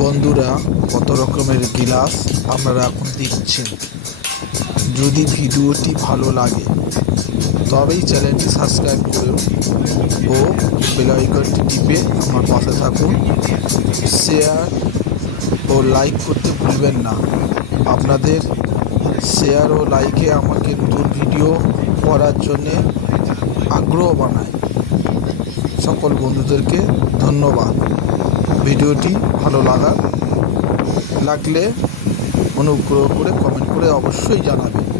বন্ধুরা, কত রকমের গিলাস আপনারা এখন দেখছেন। যদি ভিডিওটি ভালো লাগে, তবেই চ্যানেলটি সাবস্ক্রাইব করুন ও বেল আইকনটি টিপে আমার পাশে থাকুন। শেয়ার ও লাইক করতে ভুলবেন না। আপনাদের শেয়ার ও লাইকে আমাকে নতুন ভিডিও করার জন্যে আগ্রহ বানায় সকল বন্ধুদেরকে ধন্যবাদ। ভিডিওটি ভালো লাগা লাগলে অনুগ্রহ করে কমেন্ট করে অবশ্যই জানাবেন।